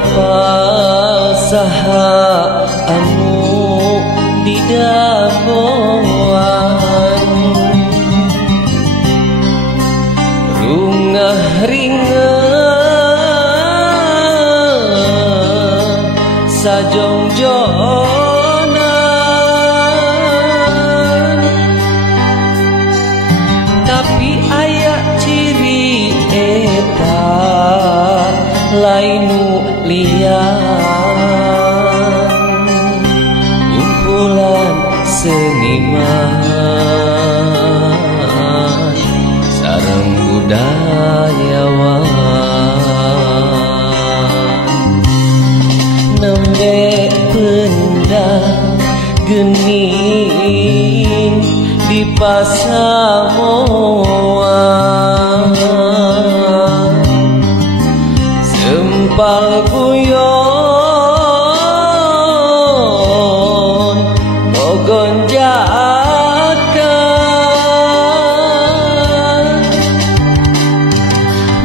apal saha anu di dagoan rungah ringan sajongjonan tapi aya ciri eta lainu lian kumpulan seniman sareng budayawan nembe pendang gening di Pasamoan sempal guyon ngogonjakan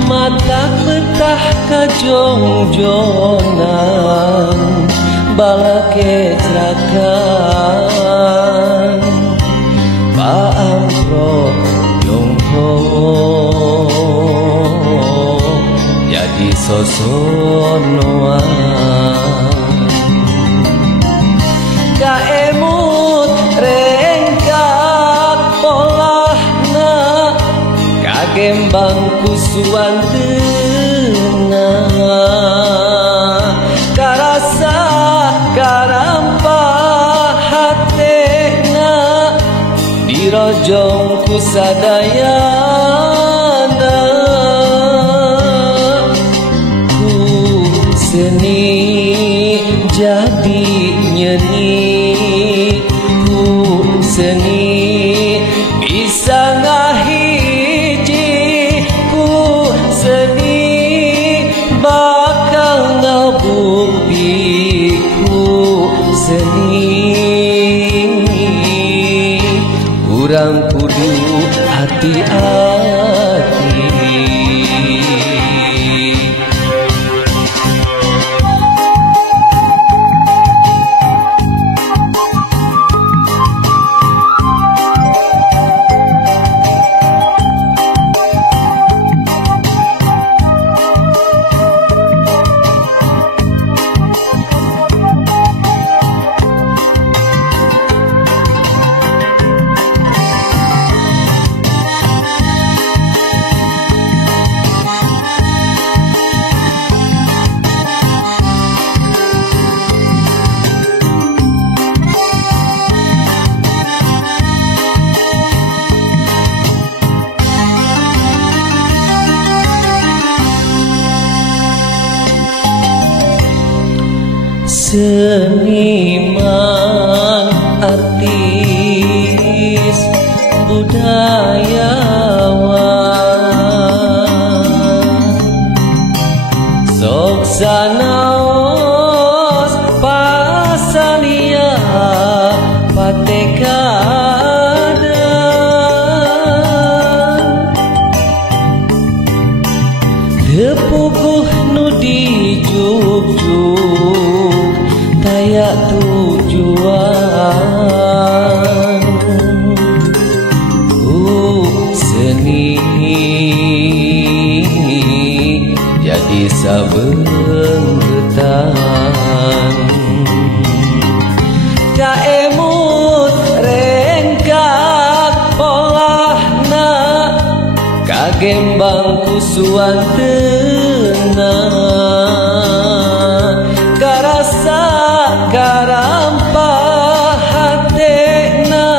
mata betah kajongjonan bala kecerakan paamprok jongho jadi sosonoan kaemut rengkak polahna kagembang kusuan teuna karasa karampah hatena dirojong kusadayana ku seni jadi nyeni ku seni bisa ngahiji ku seni bakal ngabukti ku seni urang kudu hati-hati seniman artis budayawan sok sanaos pasalia patekadan tepukuh nu dijuk-juk kaya tujuan seni jadi sabenggetan kaemut rengkak polahna kagembang kusuan tenang karasa karampah hatena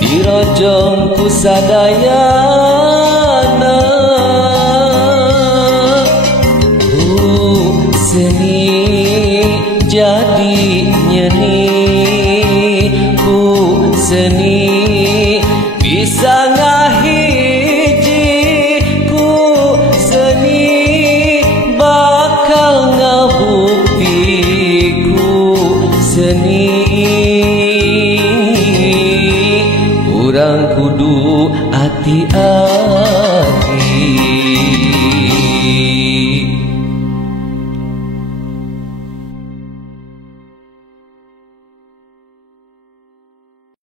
dirojong kusadayana seni jadi nyeni ku seni bisa ngahiji ku seni bakal ngabukti ku seni